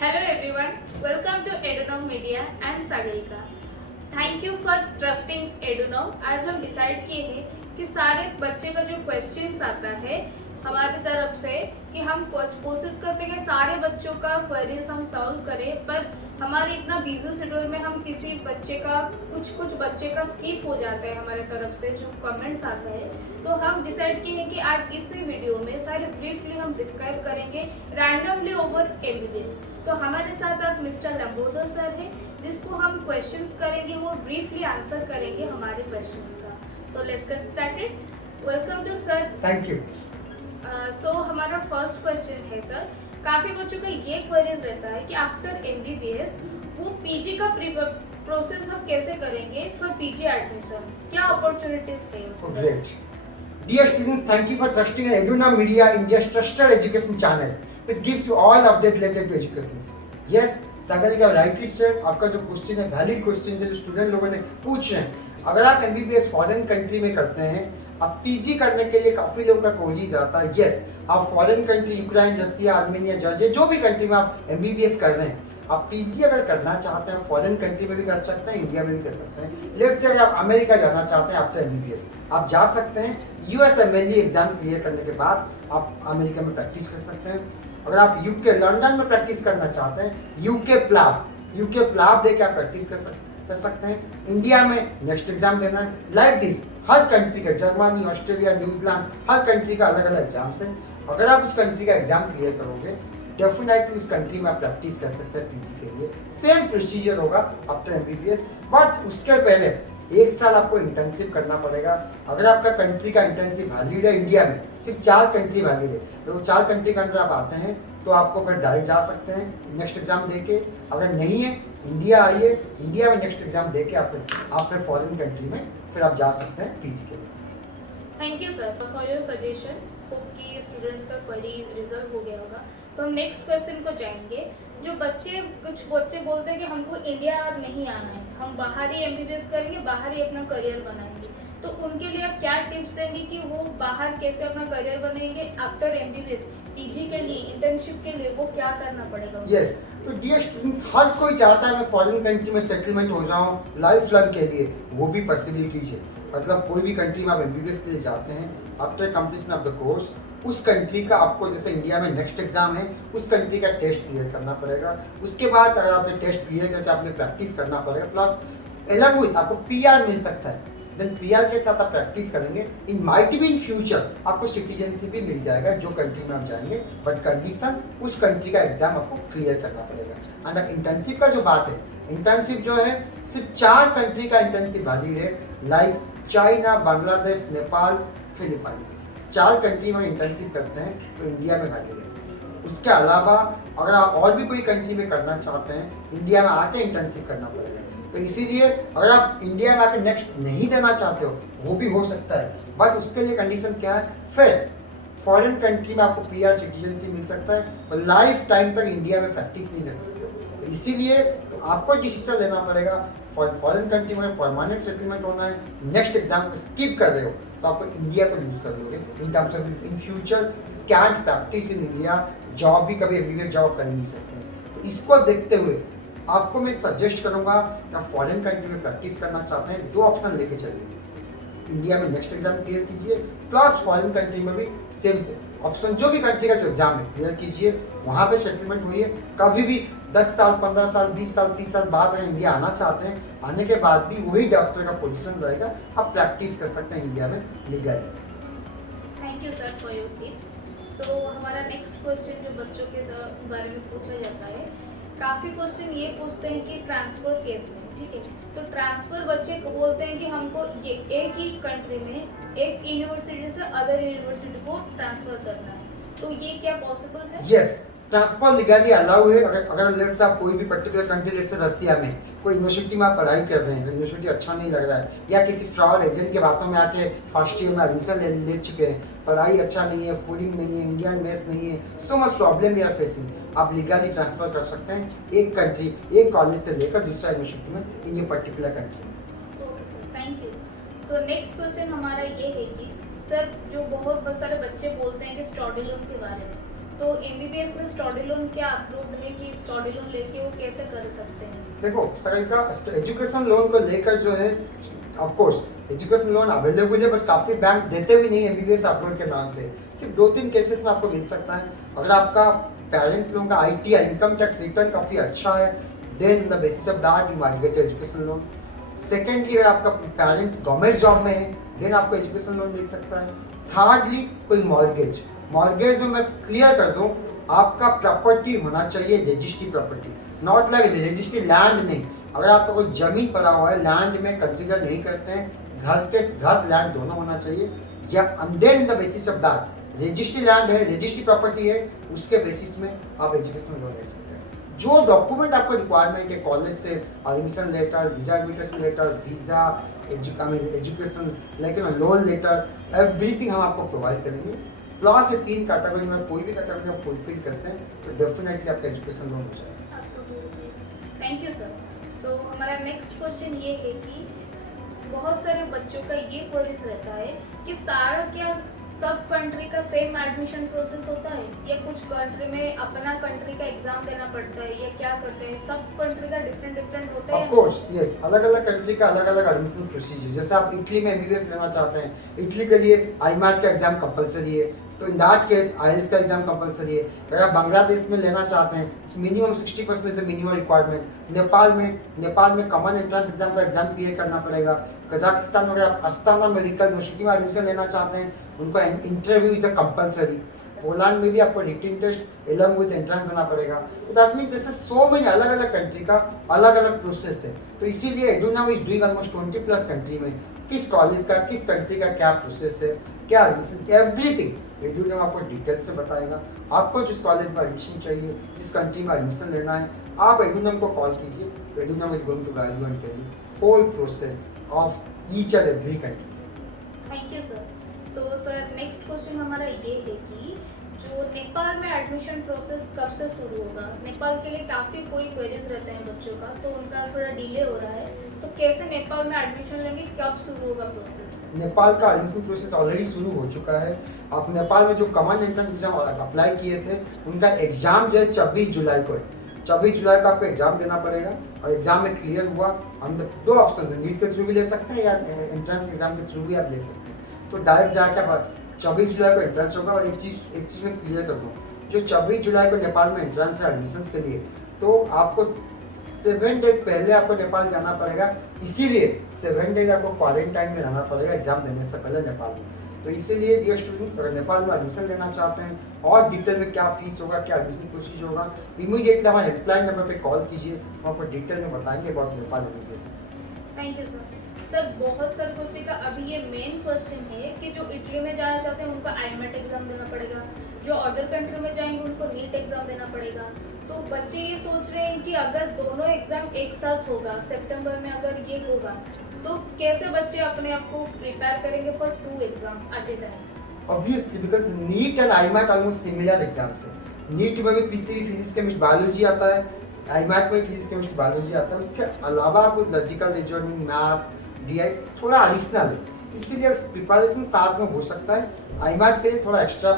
Hello everyone, welcome to Edunom Media and Sagarika. Thank you for trusting Edunom. आज हम decide किए हैं कि सारे बच्चे का जो क्वेश्चंस आता है हमारी तरफ से कि हम कोशिश करते हैं कि सारे बच्चों का क्वेरीज हम सॉल्व करें, पर हमारे इतना बिजी शेड्यूल में हम किसी बच्चे का कुछ बच्चे का स्किप हो जाता है हमारे तरफ से जो कमेंट्स आता है। तो हम डिसाइड किए हैं कि आज इसी वीडियो में सारे ब्रीफली हम डिस्क्राइब करेंगे रैंडमली ओवर एमबीबीएस। तो हमारे साथ अब मिस्टर लंबोदर सर है जिसको हम क्वेश्चंस करेंगे, वो ब्रीफली आंसर करेंगे हमारे क्वेश्चंस का। तो let's get started. Welcome to sir. Thank you. So हमारा फर्स्ट क्वेश्चन है सर, काफी बच्चों का ये क्वेरीज रहता है कि आफ्टर एमबीबीएस वो पीजी का प्रोसेस हम कैसे करेंगे फॉर पीजी एडमिशन, क्या अपॉर्चुनिटीज है उसमें? Great. Dear students, thank you for trusting in Eduna Media, India's trusted education channel, which gives you all updates related to education. Yes, Sagarika rightly said, आपका जो question है valid question है जो student लोगों ने पूछ रहे हैं। अगर आप एमबीबीएस फॉरेन कंट्री में करते हैं, आप पीजी करने के लिए काफी लोगों का क्वेरीज आता है। यस, आप फॉरेन कंट्री यूक्रेन, रसिया, आर्मेनिया, जॉर्जिया, जो भी कंट्री में आप एमबीबीएस कर रहे हैं, आप पीजी अगर करना चाहते हैं फॉरेन कंट्री में भी कर सकते हैं, इंडिया में भी कर सकते हैं। लेट्स से अगर आप अमेरिका जाना चाहते हैं आफ्टर एमबीबीएस, आप जा सकते हैं। यूएसएमएलई एग्जाम क्लियर करने के बाद आप अमेरिका में प्रैक्टिस कर सकते हैं। अगर आप यूके लंदन में प्रैक्टिस करना चाहते हैं, यूके प्लाब दे के आप प्रैक्टिस कर सकते हैं। इंडिया में नेक्स्ट एग्जाम देना है। लाइक दिस, हर कंट्री का, जर्मनी, ऑस्ट्रेलिया, न्यूजीलैंड, हर कंट्री का अलग अलग एग्जाम्स है। अगर आप उस कंट्री का एग्जाम क्लियर करोगे, डेफिनेटली उस कंट्री में आप प्रैक्टिस कर सकते हैं पीजी के लिए। सेम प्रोसीजर होगा आफ्टर एमबीबीएस, बट उसके पहले 1 साल आपको इंटर्नशिप करना पड़ेगा। अगर आपका कंट्री का इंटर्नशिप वैलिड है, इंडिया में सिर्फ 4 कंट्री वैलिड है, तो वो 4 कंट्री के अंदर आप आते हैं तो आपको फिर डायरेक्ट जा सकते हैं नेक्स्ट एग्जाम दे के। अगर नहीं है, इंडिया आइए, इंडिया में नेक्स्ट एग्जाम दे के आप फिर फॉरेन कंट्री में फिर आप जा सकते हैं पीजी के लिए। Thank you sir for your suggestion. Hope कि स्टूडेंट्स का क्वेरी रिजल्व हो गया होगा। तो हम नेक्स्ट क्वेश्चन को जाएंगे। जो कुछ बच्चे बोलते हैं कि हमको इंडिया अब नहीं आना है, हम बाहर ही एमबीबीएस करेंगे, बाहर ही अपना करियर बनाएंगे, तो उनके लिए आप क्या टिप्स देंगे कि वो बाहर कैसे अपना करियर बनेंगे आफ्टर एमबीबीएस? पीजी के लिए, इंटर्नशिप के लिए वो क्या करना पड़ेगा? यस, तो डियर स्टूडेंट्स, हर कोई चाहता है मैं फॉरेन कंट्री में सेटलमेंट हो जाऊं लाइफ लॉन्ग के लिए, वो भी पॉसिबिलिटीज है। मतलब कोई भी कंट्री में आप एमबीबीएस के लिए जाते हैं, after completion of the course उस कंट्री का आपको, जैसे इंडिया में नेक्स्ट एग्जाम है, उस कंट्री का टेस्ट क्लियर करना पड़ेगा। उसके बाद अगर आपने टेस्ट क्लियर करके आपने प्रैक्टिस करना पड़ेगा, प्लस अलग हुई आपको पीआर मिल सकता है। देन पीआर के साथ आप प्रैक्टिस करेंगे, इन माइट बी इन फ्यूचर आपको सिटीजनशिप भी मिल जाएगा जो कंट्री में आप जाएंगे, बट कंडीशन उस कंट्री का एग्जाम आपको क्लियर करना पड़ेगा। एंड इंटर्नशिप का जो बात है, इंटर्नशिप जो है सिर्फ 4 कंट्री का इंटर्नशिप वैलिड है, like China, Bangladesh, Nepal, Philippines. 4 country में इंटर्नशिप करते हैं तो इंडिया में वैलिड है। उसके अलावा अगर आप और भी कोई कंट्री में करना चाहते हैं, इंडिया में आके इंटर्नशिप करना पड़ेगा। तो इसीलिए अगर आप इंडिया में आके नेक्स्ट नहीं देना चाहते हो, वो भी हो सकता है, बट उसके लिए कंडीशन क्या है, फिर फॉरेन कंट्री में आपको पीआर सिटीजनशिप मिल सकता है, और लाइफ टाइम तक इंडिया में प्रैक्टिस नहीं कर सकते हो। तो इसीलिए तो आपको डिसीजन लेना पड़ेगा। फॉरेन कंट्री में परमानेंट सेटलमेंट होना है, नेक्स्ट एग्जाम को स्किप कर रहे हो तो आपको इंडिया को यूज कर लोगे। In terms of in future can't practise in India, job भी कभी एमबीबीएस जॉब कर नहीं सकते। तो इसको देखते हुए आपको मैं सजेस्ट करूंगा कि आप फॉरेन कंट्री में प्रैक्टिस करना चाहते हैं, 2 ऑप्शन लेके चलिए। इंडिया में नेक्स्ट एग्जाम क्लियर कीजिए, प्लस फॉरेन कंट्री में भी सेम ऑप्शन, जो भी कंट्री का जो एग्जाम है क्लियर कीजिए, वहाँ पे सेटलमेंट हुई है। कभी भी 10 साल, 15 साल, 20 साल, 30 साल बाद अगर इंडिया आना चाहते हैं, आने के बाद भी वही डॉक्टर का पोजीशन रहेगा, आप प्रैक्टिस कर सकते हैं इंडिया में legally. Thank you sir for your tips. So हमारा नेक्स्ट क्वेश्चन जो बच्चों के बारे में पूछा जाता है, काफ़ी क्वेश्चन ये पूछते हैं कि ट्रांसफ़र केस में, ठीक है, तो ट्रांसफ़र बच्चे बोलते हैं कि हमको ये एक ही कंट्री में एक यूनिवर्सिटी से अदर यूनिवर्सिटी को ट्रांसफ़र करना है, तो ये क्या पॉसिबल है? यस, ट्रांसफर लीगली अलाउ है। अगर लेट्स से आप कोई भी पर्टिकुलर कंट्री, लेट्स से रसिया में कोई यूनिवर्सिटी में आप पढ़ाई कर रहे हैं, यूनिवर्सिटी अच्छा नहीं लग रहा है, या किसी फ्रॉड एजेंट के बातों में आके फर्स्ट ईयर में एडमिशन ले चुके हैं, पढ़ाई अच्छा नहीं है, फूडिंग नहीं है, इंडियन मेस नहीं है, so much problem you are facing, आप लीगली ट्रांसफर कर सकते हैं एक कंट्री, एक कॉलेज से लेकर दूसरा यूनिवर्सिटी में इन ये पर्टिकुलर कंट्री में। Okay sir, thank you. So next question हमारा ये है कि सर जो बहुत सारे बच्चे बोलते हैं कि स्टडी लोन के बारे में, तो एमबीबीएस में स्टडी लोन क्या अप्रूव्ड है कि स्टडी लोन लेके वो कैसे कर सकते हैं? देखो सर, का एजुकेशन लोन को लेकर जो है, of course education loan available है, बट काफ़ी बैंक देते भी नहीं एमबीबीएस अपलोड के नाम से। सिर्फ 2-3 केसेस में आपको मिल सकता है। अगर आपका पेरेंट्स लोगों का आईटीआर इनकम टैक्स रिटर्न काफ़ी अच्छा है, then the basis of that you might get education loan. Secondly, अगर आपका पेरेंट्स गवर्नमेंट जॉब में है, देन आपको एजुकेशन लोन मिल सकता है। थर्डली, कोई मॉर्गेज में मैं क्लियर कर दूं, आपका प्रॉपर्टी होना चाहिए registry property, not like registry land नहीं। अगर आपका कोई जमीन पड़ा हुआ है, लैंड में कंसिडर नहीं करते हैं, घर लैंड दोनों होना चाहिए, या then the basis of that registry land है, रजिस्ट्री प्रॉपर्टी है, उसके बेसिस में आप एजुकेशन लोन ले सकते हैं। जो डॉक्यूमेंट आपको रिक्वायरमेंट है कॉलेज से, admission letter, visa invitation letter, visa education like loan letter, everything हम आपको प्रोवाइड करेंगे। प्लस ये 3 कैटेगरी में कोई भी कैटेगरी आप फुलफिल करते हैं तो डेफिनेटली आपका एजुकेशन लोन हो जाएगा। Thank you sir. सो हमारा नेक्स्ट क्वेश्चन ये है कि बहुत सारे बच्चों का ये क्वेरीज रहता है कि सारा क्या सब कंट्री का सेम एडमिशन प्रोसेस होता है, या कुछ कंट्री में अपना कंट्री का एग्जाम देना पड़ता है, या क्या करते हैं, सब कंट्री का डिफरेंट होता है? ऑफ कोर्स यस, अलग-अलग कंट्री का अलग-अलग एडमिशन प्रोसीजर। जैसे आप इटली में एमबीबीएस लेना चाहते हैं, इटली के लिए आईमैट का एग्जाम कंपलसरी है, तो इन दैट केस आईएलटीएस का एग्जाम कंपलसरी है। अगर आप बांग्लादेश में लेना चाहते हैं, minimum 60% is the minimum requirement. Nepal में कॉमन एंट्रेंस एग्जाम का एग्जाम क्लियर करना पड़ेगा। कजाकिस्तान में अगर आप अस्ताना मेडिकल यूनिवर्सिटी में एडमिशन लेना चाहते हैं, उनका interview is the compulsory. Poland में भी आपको written test along with entrance देना पड़ेगा। तो दैट मीन्स जैसे सो मेनी अलग-अलग कंट्री का अलग-अलग प्रोसेस है। तो इसीलिए एडुनम इज डूइंग ऑलमोस्ट 20+ कंट्री में किस कॉलेज का, किस कंट्री का क्या प्रोसेस है, क्या एडमिशन, एवरीथिंग एडुनम आपको डिटेल्स में बताएगा। आपको जिस कॉलेज में एडमिशन चाहिए, जिस कंट्री में एडमिशन लेना है, आप एडुनम को कॉल कीजिए। Edunom is going to guide you and tell you whole process of each and every country. Thank you sir. So sir next question हमारा ये है कि जो नेपाल में एडमिशन प्रोसेस कब से शुरू होगा? नेपाल के लिए काफ़ी कोई क्वेरीज रहते हैं बच्चों का, तो उनका थोड़ा डिले हो रहा है, तो कैसे नेपाल में एडमिशन लेंगे, कब शुरू होगा प्रोसेस? नेपाल का एडमिशन प्रोसेस ऑलरेडी शुरू हो चुका है। आप नेपाल में जो कॉमन एंट्रेंस एग्जाम अप्लाई किए थे, उनका एग्जाम जो है 24 जुलाई को है। 24 जुलाई को आपको एग्जाम देना पड़ेगा, और एग्जाम में क्लियर हुआ, हम 2 ऑप्शन है, नीट के थ्रू भी ले सकते हैं या एंट्रेंस एग्जाम के थ्रू भी आप ले सकते हैं। तो डायरेक्ट जाके आप 24 जुलाई को एंट्रेंस होगा। और एक चीज़ में क्लियर कर दूँ, जो 24 जुलाई को नेपाल में एंट्रेंस है एडमिशन के लिए, तो आपको 7 डेज पहले आपको नेपाल जाना पड़ेगा। इसीलिए 7 डेज आपको क्वारंटाइन में रहना पड़ेगा एग्जाम देने से पहले नेपाल में। तो इसीलिए डियर स्टूडेंट्स, अगर नेपाल में एडमिशन लेना चाहते हैं और डिटेल में क्या फीस होगा, क्या एडमिशन प्रोसीजर होगा, इमीडिएटली हमारे हेल्पलाइन नंबर पे कॉल कीजिए, हम आपको डिटेल में बताएंगे about Nepal MBBS. Thank you sir. Sir बहुत सारे बच्चे का अभी ये मेन क्वेश्चन है कि जो इटली में जाना चाहते हैं उनको आईमेट एग्जाम देना पड़ेगा, जो अदर कंट्री में जाएंगे उनको नीट एग्जाम देना पड़ेगा। तो बच्चे ये सोच रहे हैं कि अगर दोनों एग्जाम एक साथ होगा, सितंबर में अगर ये होगा, तो कैसे बच्चे अपने आप को प्रिपेयर करेंगे for 2 exams at a time? Obviously, because NEET and IMAT almost similar exams है। नीट में भी पीसीबी फिजिक्स केमिस्ट्री बायोलॉजी आता है, आईमैट में फिजिक्स केमिस्ट्री बायोलॉजी आता है। उसके अलावा कुछ लॉजिकल रीजनिंग, मैथ, डीआई थोड़ा एडिशनल है, इसीलिए प्रिपरेशन साथ में हो सकता है। आईमैट के लिए थोड़ा एक्स्ट्रा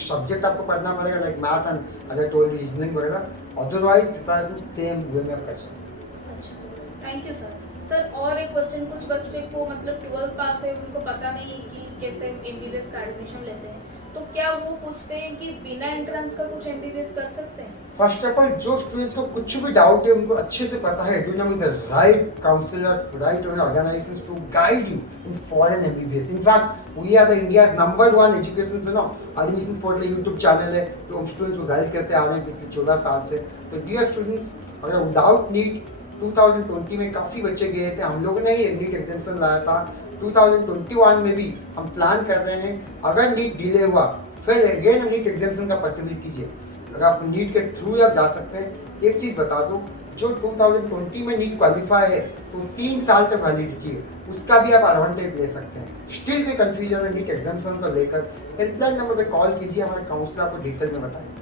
सब्जेक्ट आपको पढ़ना पड़ेगा, like math and other told reasoning वगैरह। अदरवाइज प्रिपरेशन सेम वे में आप कर सकते हैं। अच्छा sir, thank you sir. Sir और एक क्वेश्चन, कुछ बच्चे को मतलब 12 पास है, उनको पता नहीं है कि कैसे एमबीबीएस का एडमिशन लेते हैं, तो क्या वो पूछते हैं कि बिना एंट्रेंस का कुछ एमबीबीएस कर सकते हैं? फर्स्ट ऑफ ऑल, जो स्टूडेंट्स को कुछ भी डाउट है, उनको अच्छे से पता है Edunom is the right counsellor, right organisations to guide you in foreign MBBS. In fact we are the India's number 1 education admission portal YouTube channel है, तो हम स्टूडेंट्स को गाइड करते आ रहे हैं पिछले 14 साल से। तो डियर स्टूडेंट्स, अगर विदाउट नीट 2020 में काफ़ी बच्चे गए थे, हम लोगों ने ही नीट एग्जामिनेशन लाया था। 2021 में भी हम प्लान कर रहे हैं, अगर नीट डिले हुआ फिर अगेन नीट एग्जामिनेशन का पॉसिबिलिटी है। अगर आप नीट के थ्रू आप जा सकते हैं। एक चीज़ बता दूं, जो 2020 में नीट क्वालिफाई है तो 3 साल तक वैलिडिटी है, उसका भी आप एडवांटेज ले सकते हैं। स्टिल भी कंफ्यूजन है नीट एग्जामिनेशन को लेकर, हेल्पलाइन नंबर पे कॉल कीजिए, हमारे काउंसलर आपको डिटेल में बताएंगे।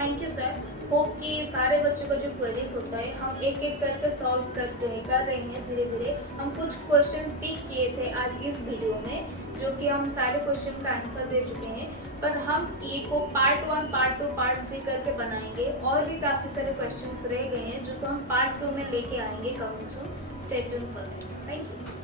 Thank you sir. होप कि सारे बच्चों का जो क्वेरीज होता है हम एक एक करके सॉल्व कर रहे हैं धीरे धीरे। हम कुछ क्वेश्चन पिक किए थे आज इस वीडियो में, जो कि हम सारे क्वेश्चन का आंसर दे चुके हैं, पर हम ए को पार्ट 1, पार्ट 2, पार्ट 3 करके बनाएंगे। और भी काफ़ी सारे क्वेश्चंस रह गए हैं जो तो हम पार्ट 2 में लेके आएंगे coming soon. Stay tuned for that. Thank you.